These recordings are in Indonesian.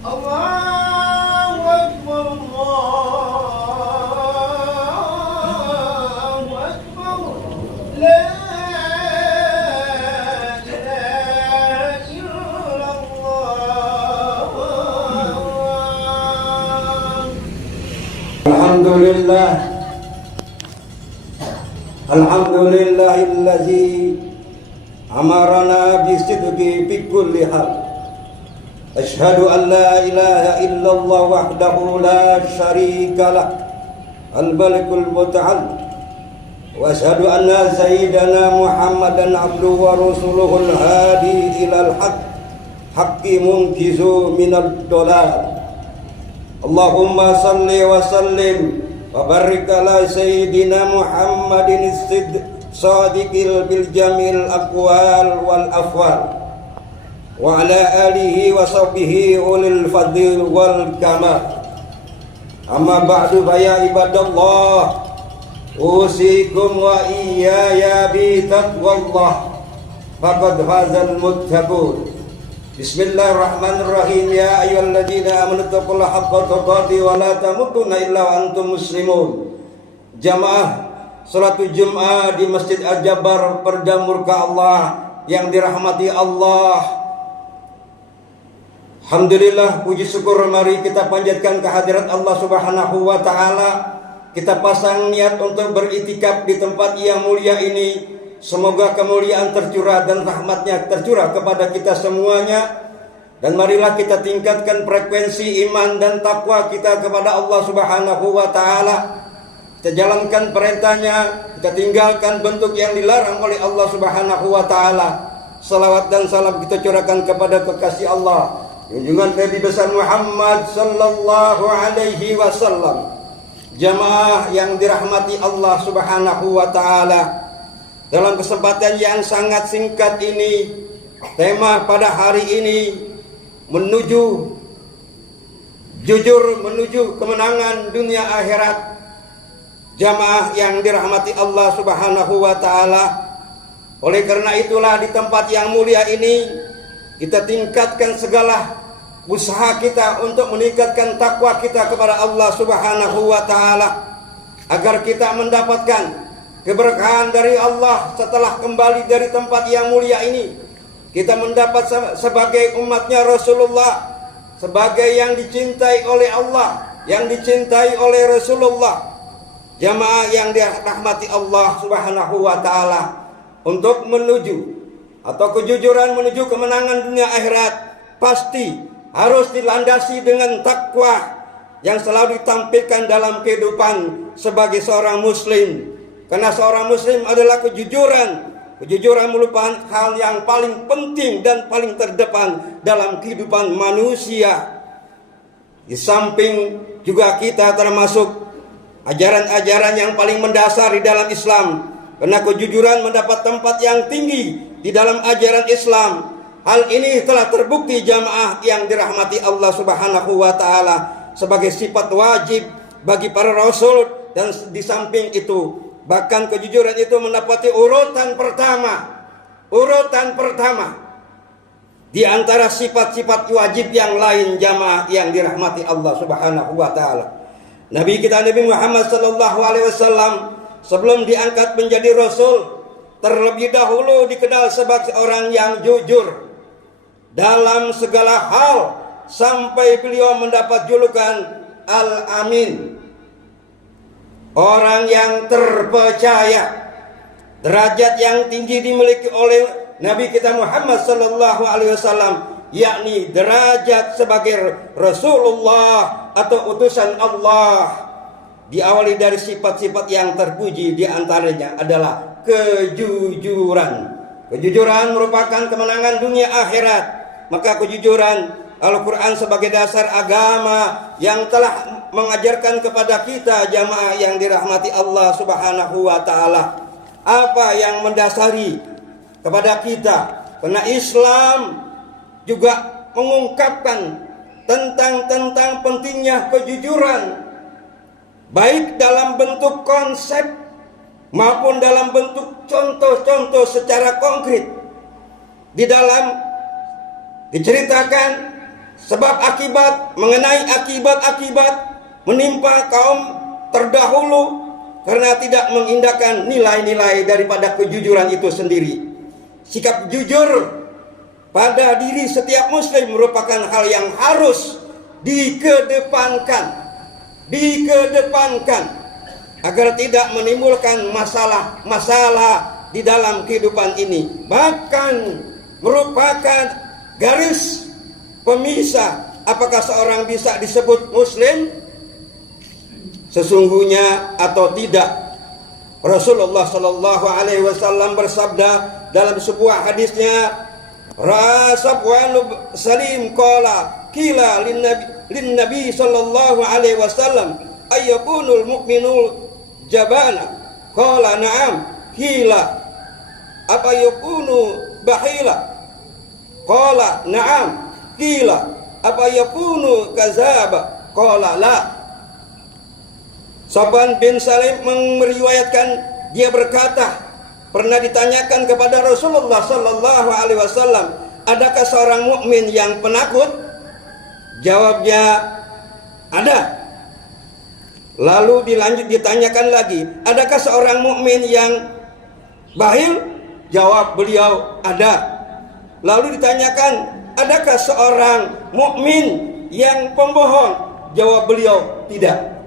Allahu Akbar, Allahu Akbar. La ilaha illallah. Alhamdulillah. Alhamdulillahillazi amarana bisidqi fi kulli hal. Asyhadu an la ilaha illallah wahdahu la syarika lah, al-malikul muta'al. Wa asyhadu anna sayyidana Muhammadan abduhu wa rasuluhul hadi ilal haq, haqqi munkizu minad dolal. Allahumma salli wa sallim wa barik ala sayyidina Muhammadin as-sadiqil bil jamil aqwal wal afwal wa ala alihi wa sahbihi ulil fadil wal kamal. Amma ba'du fa ya ibadallah, usikum wa iyaya bi taqwallah, faqad fazal muttaqun. Bismillahirrahmanirrahim. Ya ayyuhalladzina amanu taqullaha haqqa tuqatih wa la tamutunna illa wa antum muslimun. Jamaah salatul Jumat di Masjid Al-Jabar Perdamurka Allah yang dirahmati Allah. Alhamdulillah, puji syukur mari kita panjatkan kehadirat Allah Subhanahu wa taala. Kita pasang niat untuk beritikaf di tempat yang mulia ini. Semoga kemuliaan tercurah dan rahmatnya tercurah kepada kita semuanya. Dan marilah kita tingkatkan frekuensi iman dan takwa kita kepada Allah Subhanahu wa taala. Kita jalankan perintahnya, kita tinggalkan bentuk yang dilarang oleh Allah Subhanahu wa taala. Salawat dan salam kita curahkan kepada kekasih Allah, junjungan Nabi besar Muhammad sallallahu alaihi wasallam. Jamaah yang dirahmati Allah Subhanahu wa taala, dalam kesempatan yang sangat singkat ini, tema pada hari ini jujur menuju kemenangan dunia akhirat. Jamaah yang dirahmati Allah Subhanahu wa taala, oleh karena itulah di tempat yang mulia ini kita tingkatkan segala usaha kita untuk meningkatkan takwa kita kepada Allah Subhanahu wa taala, agar kita mendapatkan keberkahan dari Allah setelah kembali dari tempat yang mulia ini. Kita mendapat sebagai umatnya Rasulullah, sebagai yang dicintai oleh Allah, yang dicintai oleh Rasulullah. Jamaah yang dirahmati Allah Subhanahu wa taala, untuk menuju atau kejujuran menuju kemenangan dunia akhirat pasti harus dilandasi dengan takwa yang selalu ditampilkan dalam kehidupan sebagai seorang muslim. Karena seorang muslim adalah kejujuran. Kejujuran merupakan hal yang paling penting dan paling terdepan dalam kehidupan manusia. Di samping juga kita termasuk ajaran-ajaran yang paling mendasar di dalam Islam. Karena kejujuran mendapat tempat yang tinggi di dalam ajaran Islam. Hal ini telah terbukti jamaah yang dirahmati Allah Subhanahu wa taala sebagai sifat wajib bagi para rasul. Dan di samping itu, bahkan kejujuran itu mendapati urutan pertama di antara sifat-sifat wajib yang lain, jamaah yang dirahmati Allah Subhanahu wa taala. Nabi kita Nabi Muhammad sallallahu alaihi wasallam sebelum diangkat menjadi rasul, terlebih dahulu dikenal sebagai orang yang jujur dalam segala hal, sampai beliau mendapat julukan Al-Amin, orang yang terpercaya. Derajat yang tinggi dimiliki oleh Nabi kita Muhammad sallallahu alaihi wasallam, yakni derajat sebagai Rasulullah atau utusan Allah. Diawali dari sifat-sifat yang terpuji, di antaranya adalah kejujuran. Kejujuran merupakan kemenangan dunia akhirat. Maka kejujuran, Al-Quran sebagai dasar agama yang telah mengajarkan kepada kita jamaah yang dirahmati Allah Subhanahu wa taala. Apa yang mendasari kepada kita? Karena Islam juga mengungkapkan tentang pentingnya kejujuran, baik dalam bentuk konsep maupun dalam bentuk contoh-contoh secara konkret. Di dalam diceritakan sebab akibat, mengenai akibat-akibat menimpa kaum terdahulu karena tidak mengindahkan nilai-nilai daripada kejujuran itu sendiri. Sikap jujur pada diri setiap muslim merupakan hal yang harus dikedepankan agar tidak menimbulkan masalah-masalah di dalam kehidupan ini, bahkan merupakan garis pemisah apakah seorang bisa disebut muslim sesungguhnya atau tidak. Rasulullah Shallallahu Alaihi Wasallam bersabda dalam sebuah hadisnya, Rasabwan Salim qala kila lin Nabi Shallallahu Alaihi Wasallam ayyakunul mu'minul jabana qala na'am kila apa yakunu bahila qala na'am kila apa yakunu kazaba qala la. Sabban bin Salim meriwayatkan, dia berkata, pernah ditanyakan kepada Rasulullah Sallallahu Alaihi Wasallam, adakah seorang mukmin yang penakut? Jawabnya, ada. Lalu ditanyakan lagi, adakah seorang mukmin yang bakhil? Jawab beliau, ada. Lalu ditanyakan, adakah seorang mukmin yang pembohong? Jawab beliau, tidak.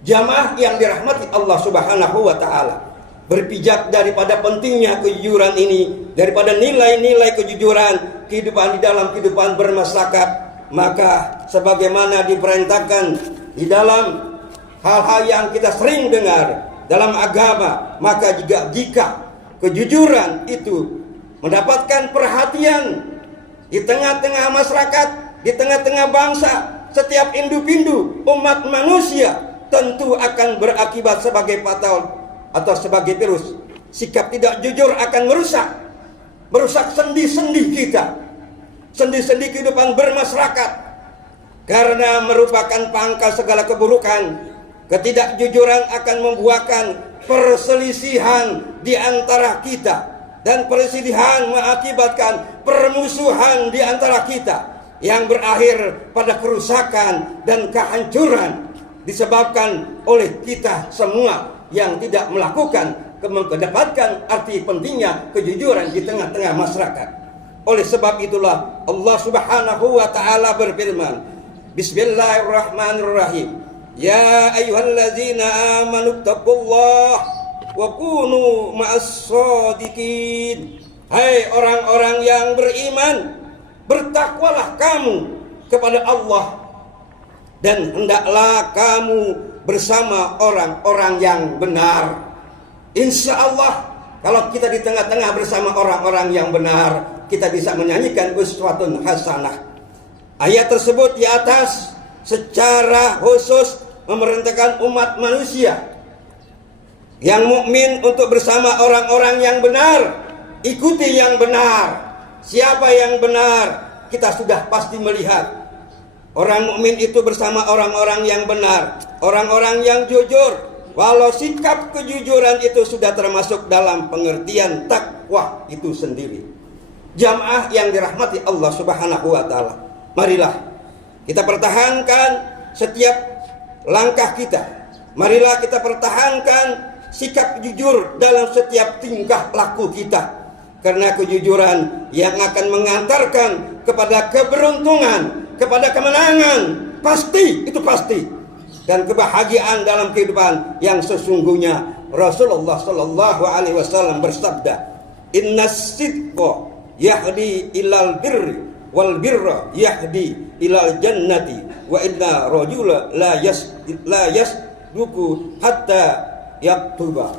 Jamaah yang dirahmati Allah Subhanahu wa taala, berpijak daripada pentingnya kejujuran ini, daripada nilai-nilai kejujuran kehidupan di dalam kehidupan bermasyarakat, maka sebagaimana diperintahkan di dalam hal-hal yang kita sering dengar dalam agama, maka jika kejujuran itu mendapatkan perhatian di tengah-tengah masyarakat, di tengah-tengah bangsa, setiap individu umat manusia, tentu akan berakibat sebagai fatal atau sebagai virus. Sikap tidak jujur akan merusak sendi-sendi kita, sendi-sendi kehidupan bermasyarakat, karena merupakan pangkal segala keburukan. Ketidakjujuran akan membuahkan perselisihan di antara kita, dan perselisihan mengakibatkan permusuhan di antara kita yang berakhir pada kerusakan dan kehancuran disebabkan oleh kita semua yang tidak melakukan mendapatkan arti pentingnya kejujuran di tengah-tengah masyarakat. Oleh sebab itulah Allah Subhanahu wa taala berfirman, Bismillahirrahmanirrahim, ya ayyuhallazina amanu taqullaha wa kunu ma'as shadiqin. Hai orang-orang yang beriman, bertakwalah kamu kepada Allah, dan hendaklah kamu bersama orang-orang yang benar. Insya Allah, kalau kita di tengah-tengah bersama orang-orang yang benar, kita bisa menyanyikan uswatun hasanah. Ayat tersebut di atas secara khusus memerintahkan umat manusia yang mukmin untuk bersama orang-orang yang benar. Ikuti yang benar. Siapa yang benar? Kita sudah pasti melihat. Orang mukmin itu bersama orang-orang yang benar, orang-orang yang jujur. Walau sikap kejujuran itu sudah termasuk dalam pengertian takwa itu sendiri. Jamaah yang dirahmati Allah Subhanahu wa taala, marilah kita pertahankan setiap langkah kita. Marilah kita pertahankan sikap jujur dalam setiap tingkah laku kita. Karena kejujuran yang akan mengantarkan kepada keberuntungan, kepada kemenangan, pasti, itu pasti, dan kebahagiaan dalam kehidupan yang sesungguhnya. Rasulullah Sallallahu Alaihi Wasallam bersabda, Innas sidqa yahdi ilal birri wal birra yahdi ilal jannati wa inna rajula la yasduku hatta yaktuba.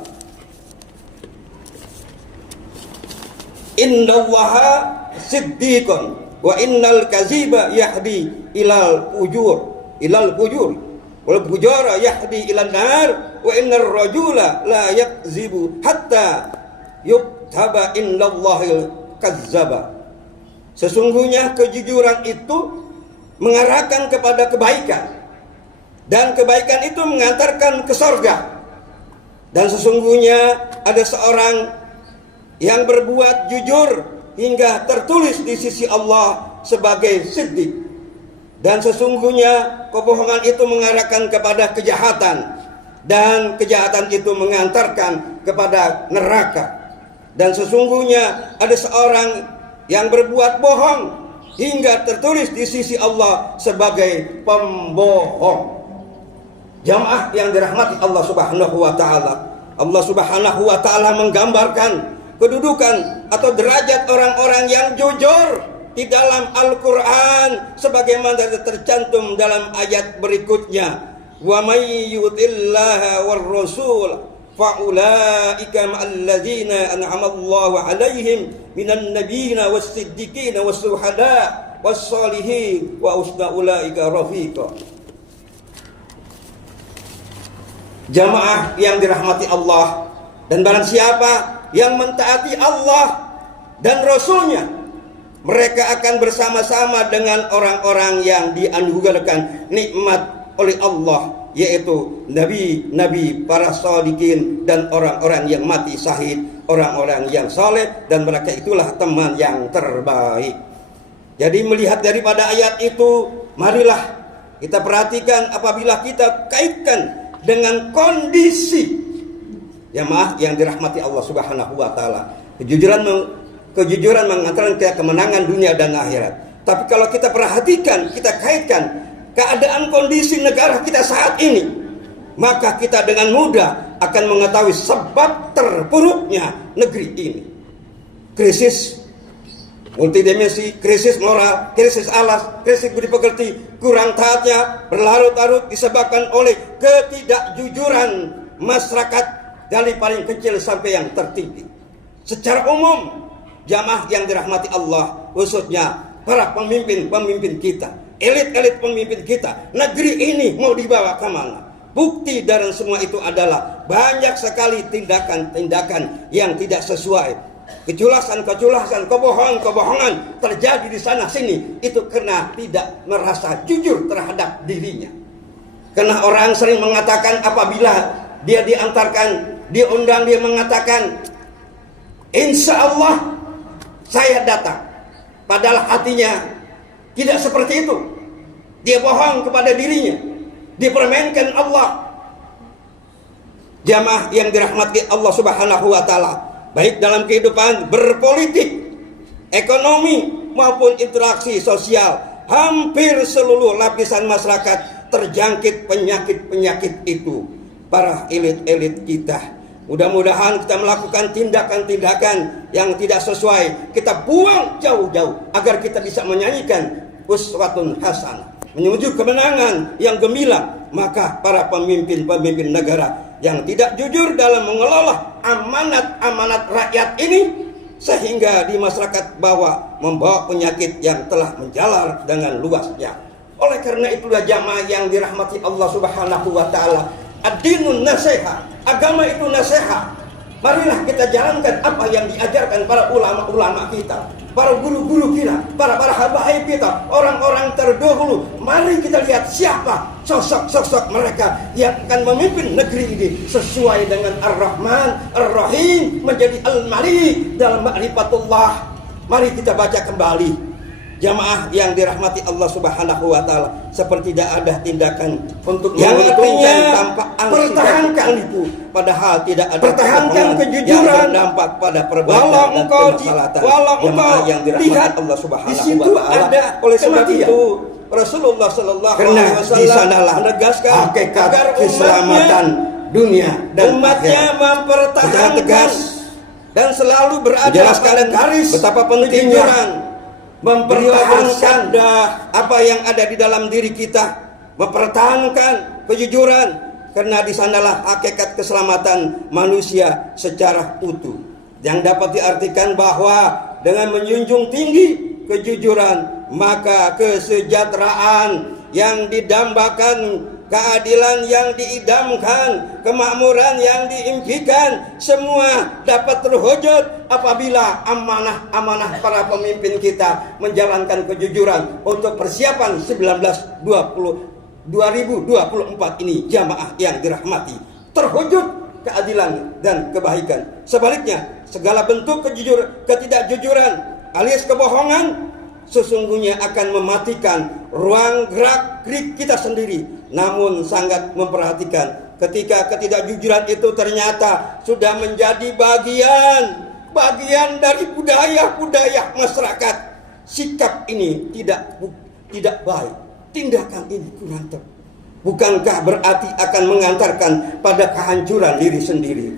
Innallaha siddiqun wa innal kaziba yahdi ilal fujur wal fujara yahdi ilan nar wa innar rajula la yakzibu hatta yuktaba innallahil kazzaba. Sesungguhnya kejujuran itu mengarahkan kepada kebaikan, dan kebaikan itu mengantarkan ke surga. Dan sesungguhnya ada seorang yang berbuat jujur hingga tertulis di sisi Allah sebagai siddiq. Dan sesungguhnya kebohongan itu mengarahkan kepada kejahatan, dan kejahatan itu mengantarkan kepada neraka. Dan sesungguhnya ada seorang yang berbuat bohong hingga tertulis di sisi Allah sebagai pembohong. Jamaah yang dirahmati Allah Subhanahu wa taala. Allah Subhanahu wa taala menggambarkan kedudukan atau derajat orang-orang yang jujur di dalam Al-Qur'an sebagaimana tercantum dalam ayat berikutnya. Wa may yutillaha war rasul fa ulaika ma'al ladzina an'ama Allahu 'alaihim minan nabiyina was-siddiqina was-syuhada was-shalihin wa husna ulaika rafiqa. Jamaah yang dirahmati Allah, dan barang siapa yang mentaati Allah dan Rasulnya, mereka akan bersama-sama dengan orang-orang yang dianugerahkan nikmat oleh Allah, yaitu nabi-nabi, para shadiqin, dan orang-orang yang mati syahid, orang-orang yang saleh, dan mereka itulah teman yang terbaik. Jadi melihat daripada ayat itu, marilah kita perhatikan apabila kita kaitkan dengan kondisi jamaah yang dirahmati Allah Subhanahu wa taala. Kejujuran mengantarkan ke kemenangan dunia dan akhirat. Tapi kalau kita perhatikan, kita kaitkan keadaan kondisi negara kita saat ini, maka kita dengan mudah akan mengetahui sebab terpuruknya negeri ini. Krisis multidimensi, krisis moral, krisis alas, krisis budi pekerti, kurang taatnya berlarut-larut disebabkan oleh ketidakjujuran masyarakat dari paling kecil sampai yang tertinggi. Secara umum, jamaah yang dirahmati Allah, khususnya para pemimpin kita, elit-elit pemimpin kita, negeri ini mau dibawa kemana? Bukti dari semua itu adalah banyak sekali tindakan-tindakan yang tidak sesuai. Keculasan, kebohongan terjadi di sana sini. Itu karena tidak merasa jujur terhadap dirinya. Karena orang sering mengatakan apabila dia diantarkan, diundang, dia mengatakan, insya Allah saya datang. Padahal hatinya tidak seperti itu. Dia bohong kepada dirinya, dipermainkan Allah. Jamaah yang dirahmati Allah Subhanahu wa taala, baik dalam kehidupan berpolitik, ekonomi, maupun interaksi sosial, hampir seluruh lapisan masyarakat terjangkit penyakit-penyakit itu. Para elit-elit kita, mudah-mudahan kita melakukan tindakan-tindakan yang tidak sesuai, kita buang jauh-jauh agar kita bisa menyanyikan uswatun hasanah, menuju kemenangan yang gemilang. Maka para pemimpin negara yang tidak jujur dalam mengelola amanat-amanat rakyat ini, sehingga di masyarakat bawah membawa penyakit yang telah menjalar dengan luasnya. Oleh karena itulah jamaah yang dirahmati Allah Subhanahu wa taala, ad-dinun nasihat, agama itu nasihat. Marilah kita jalankan apa yang diajarkan para ulama-ulama kita, para guru-guru kita, para habaib kita, orang-orang terdahulu. Mari kita lihat siapa sosok-sosok mereka yang akan memimpin negeri ini sesuai dengan Ar-Rahman, Ar-Rahim, menjadi Al-Malik dalam ma'rifatullah. Mari kita baca kembali. Jamaah yang dirahmati Allah Subhanahu wa taala, seperti tidak ada tindakan untuk yang artinya tanpa pertahankan itu, padahal tidak ada pertahankan kejujuran dampak pada perbuatan dan kemaslahatan. Jamaah yang dirahmati Allah Subhanahu wa taala, oleh sebab itu Rasulullah sallallahu alaihi wasallam menegaskan agar keselamatan dunia dan umatnya mempertahankan dan selalu berada pada garis betapa pentingnya mempertahankan apa yang ada di dalam diri kita, mempertahankan kejujuran, karena di sanalah hakikat keselamatan manusia secara utuh. Yang dapat diartikan bahwa dengan menjunjung tinggi kejujuran, maka kesejahteraan yang didambakan, keadilan yang diidamkan, kemakmuran yang diimpikan, semua dapat terwujud apabila amanah-amanah para pemimpin kita menjalankan kejujuran untuk persiapan 2024 ini. Jamaah yang dirahmati, terwujud keadilan dan kebaikan. Sebaliknya, segala bentuk ketidakjujuran alias kebohongan sesungguhnya akan mematikan ruang gerak kita sendiri. Namun sangat memperhatikan ketika ketidakjujuran itu ternyata sudah menjadi bagian dari budaya masyarakat. Sikap ini tidak baik, tindakan ini kurang tepat. Bukankah berarti akan mengantarkan pada kehancuran diri sendiri?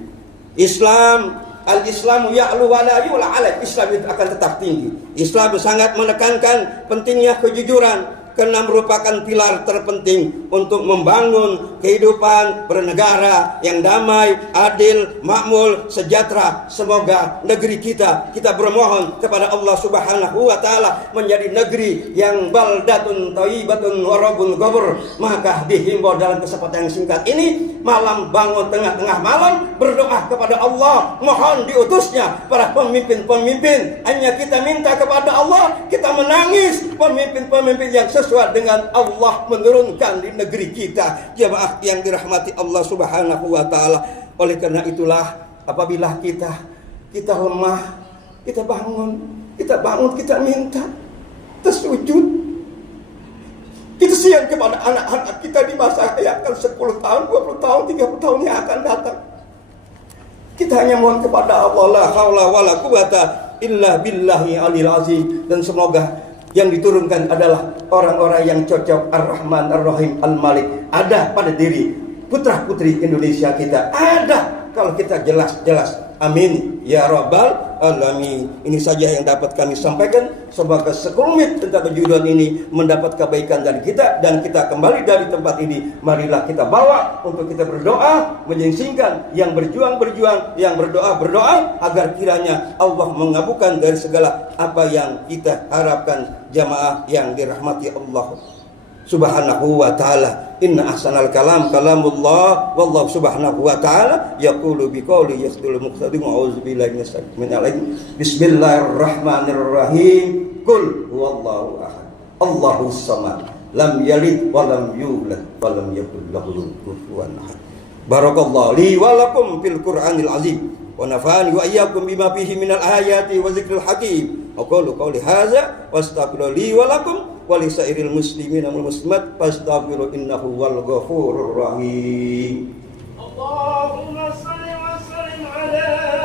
Al-Islamu ya'lu wa la yu'la 'alaih. Islam itu akan tetap tinggi. Islam sangat menekankan pentingnya kejujuran karena merupakan pilar terpenting untuk membangun kehidupan bernegara yang damai, adil, makmur, sejahtera. Semoga negeri kita bermohon kepada Allah Subhanahu wa taala menjadi negeri yang baldatun thayyibatun wa rabbun ghafur. Maka dihimbau dalam kesempatan yang singkat ini, malam bangun tengah-tengah malam berdoa kepada Allah, mohon diutusnya para pemimpin-pemimpin. Hanya kita minta kepada Allah, kita menangis pemimpin-pemimpin yang sesuai dengan Allah menurunkan di negeri kita. Jamaah yang dirahmati Allah Subhanahu wa taala. Oleh karena itulah apabila kita lemah, kita bangun, kita minta, tersujud. Kita siang kepada anak-anak kita di masa yang akan 10 tahun, 20 tahun, 30 tahun yang akan datang. Kita hanya mohon kepada Allah, la haula wala quwata illa billahi alil azim. Dan semoga yang diturunkan adalah orang-orang yang cocok, Ar-Rahman, Ar-Rahim, Al-Malik. Ada pada diri putra-putri Indonesia kita. Ada kalau kita jelas-jelas. Amin ya rabbal alamin. Ini saja yang dapat kami sampaikan. Semoga sekelumit tentang kejujuran ini mendapat kebaikan dari kita, dan kita kembali dari tempat ini. Marilah kita bawa untuk kita berdoa, menyingsingkan yang berjuang, yang berdoa agar kiranya Allah mengabulkan dari segala apa yang kita harapkan. Jamaah yang dirahmati Allah Subhanahu wa ta'ala. Inna ahsanal kalam kalamullah, wallahu subhanahu wa ta'ala yaqulu biqauli yasdul muqtadim. A'udzubillahi minasy Bismillahirrahmanirrahim. Qul huwallahu ahad, Allahus samad, lam yalid wa lam yulad wa lam yakul lahu kufuwan ahad. Barakallahu li wa lakum fil Qur'anil azim wa nafa'ani wa iyyakum bima fihi minal ayati wa dzikril hakim. Aqulu qawli hadza wa astaghfiru li wa lakum wa li sairil muslimin wal muslimat fastaghfiru innahu wal ghafurur rahim. Allahumma salli wa sallim ala